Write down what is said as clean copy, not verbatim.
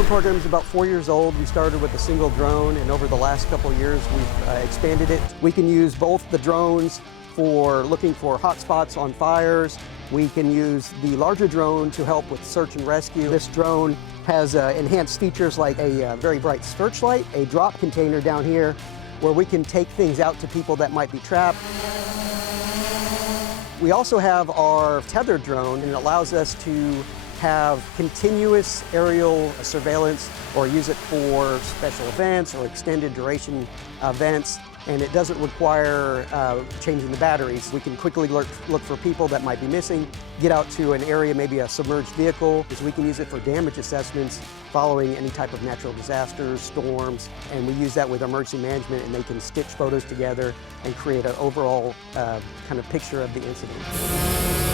drone program is about 4 years old. We started with a single drone, and over the last couple of years, we've expanded it. We can use both the drones for looking for hot spots on fires. We can use the larger drone to help with search and rescue. This drone has enhanced features like a very bright searchlight, a drop container down here where we can take things out to people that might be trapped. We also have our tethered drone, and it allows us to have continuous aerial surveillance or use it for special events or extended duration events, and it doesn't require changing the batteries. We can quickly look for people that might be missing, get out to an area, maybe a submerged vehicle, because we can use it for damage assessments following any type of natural disasters, storms, and we use that with emergency management, and they can stitch photos together and create an overall kind of picture of the incident.